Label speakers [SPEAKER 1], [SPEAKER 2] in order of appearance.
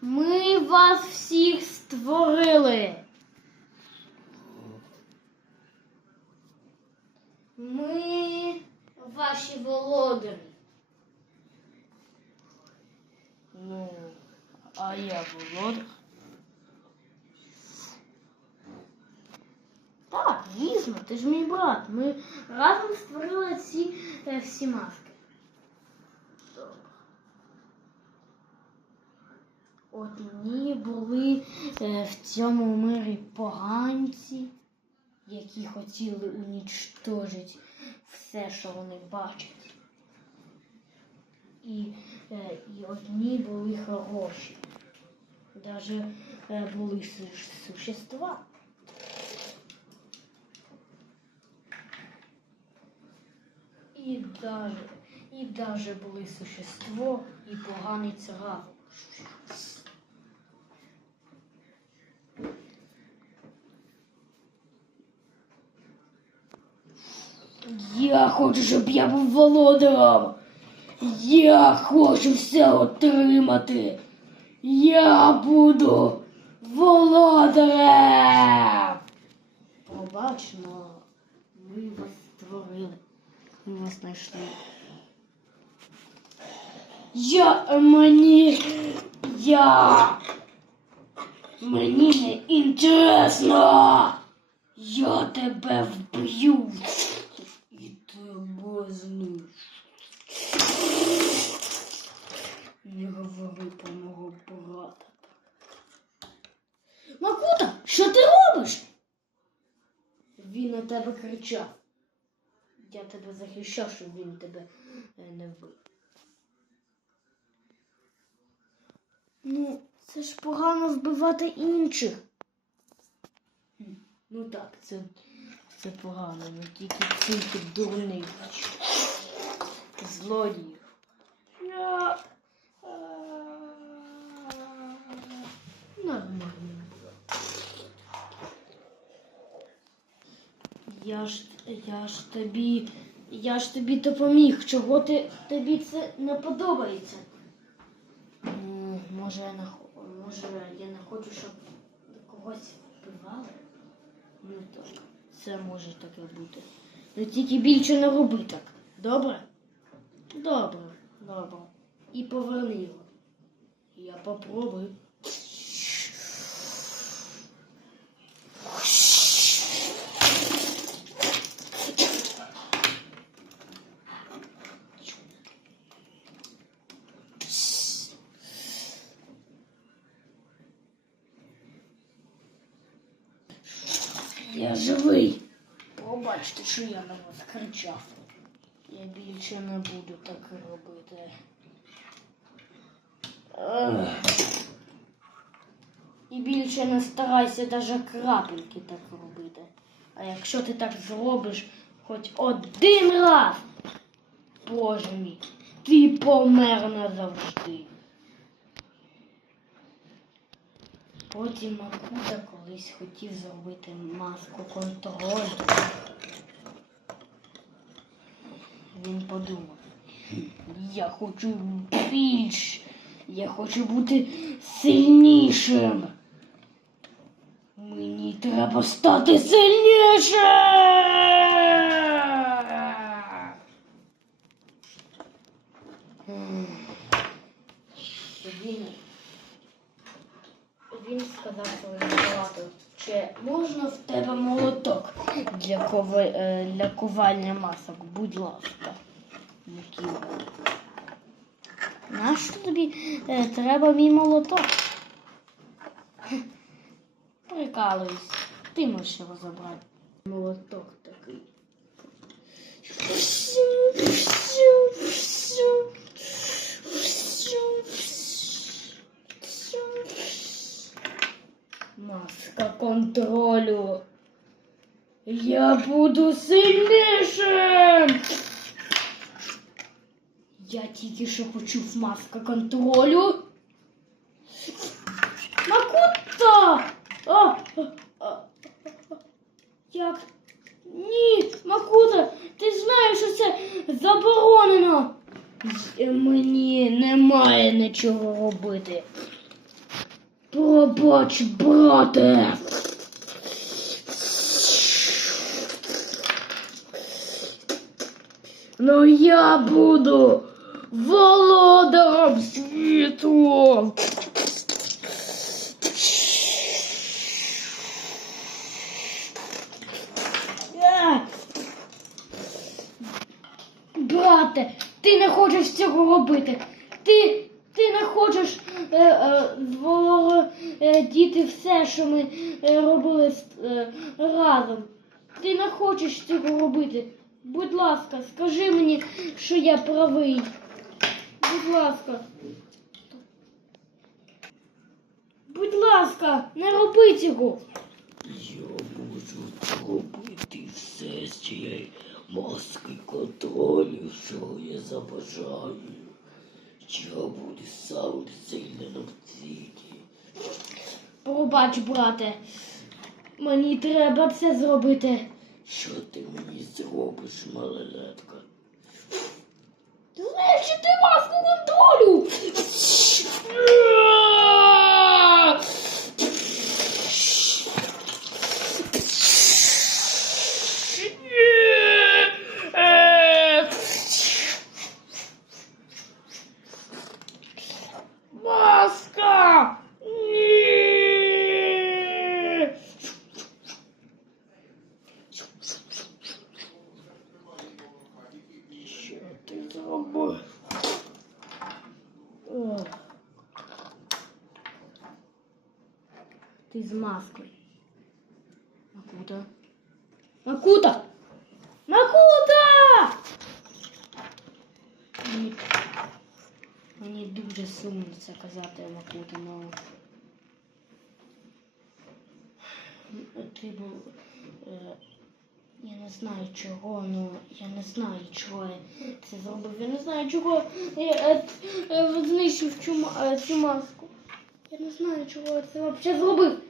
[SPEAKER 1] Ми вас всіх створили. Ми ваші володарі.
[SPEAKER 2] Ну, а я володар.
[SPEAKER 1] Так, дійсно, ти ж мій брат. Ми разом створили ці е, всі маски. Добре. Одні були е, в цьому мирі поганці, які хотіли унічтожити все, що вони бачать. І, е, і одні були хороші. Даже е, були су- существа. І даже, і даже були существо і поганий циган.
[SPEAKER 2] Я хочу, щоб я був володарем. Я хочу все отримати. Я буду володарем.
[SPEAKER 1] Пробач, но ми вас створили. Ми вас знайшли.
[SPEAKER 2] Я мені. Я. Мені не інтересно. Я тебе вб'ю. І тебе знищу. Не говори про мого брата.
[SPEAKER 1] Макута, що ти робиш? Він на тебе кричав. Я тебе захищав, щоб він тебе е, не вбив. Ну, це ж погано вбивати інших. Ну так, це, це погано, ну тільки тільки дурних злодіїв. Я... е, Нормально. Я ж, я ж тобі, я ж тобі допоміг. Чого ти, тобі це не подобається? М, Може, я не, може, я не хочу, щоб когось вбивали? Ну так, це може таке бути. Ну тільки більше не роби так. Добре? Добре, добре. І поверни його. Я попробую.
[SPEAKER 2] Я живий.
[SPEAKER 1] Пробачте, що я на вас кричав. Я більше не буду так робити. І більше не старайся навіть крапельки так робити. А якщо ти так зробиш хоч один раз, Боже мій, ти помер назавжди. Потім Макуда колись хотів зробити маску контролю. Він подумав, я хочу більш, я хочу бути сильнішим. Мені треба стати сильнішим. Він сказав своєму брату, чи можна в тебе молоток для, кови, е, для ковальня масок? Будь ласка. Нащо тобі е, треба мій молоток? Прикалуюсь. Ти можеш його забрати. Молоток такий. Маска контролю. Я буду сильнішим. Я тільки що почув маска контролю. Макута! А, а, як? Ні, Макута, ти знаєш, що це заборонено. Мені немає нічого робити.
[SPEAKER 2] Пробач, брате. Ну я буду володарем світу.
[SPEAKER 1] Брате, ти не хочеш цього робити. Ти, ти не хочеш е, е, діти все, що ми е, робили е, разом. Ти не хочеш цього робити. Будь ласка, скажи мені, що я правий. Будь ласка. Будь ласка, не роби цього.
[SPEAKER 2] Я можу зробити все з цієї маски контролю, що я забажаю. Я буду самим сильним в світі.
[SPEAKER 1] Пробач, брате. Мені треба це зробити.
[SPEAKER 2] Що ти мені зробиш, малолетка?
[SPEAKER 1] Знаєш, що маску контролю.
[SPEAKER 2] Маска! Ні! Що ти зробив?
[SPEAKER 1] О. Ти з маскою. Макута. Макута! Макута! Мені, мені дуже сумно це казати, Макута, але... Ти був... Е, я не знаю чого, ну я не знаю, чого я це зробив. Я не знаю, чого я е, е, знищив цю, ма- е, цю маску. Я не знаю, чого я це взагалі зробив.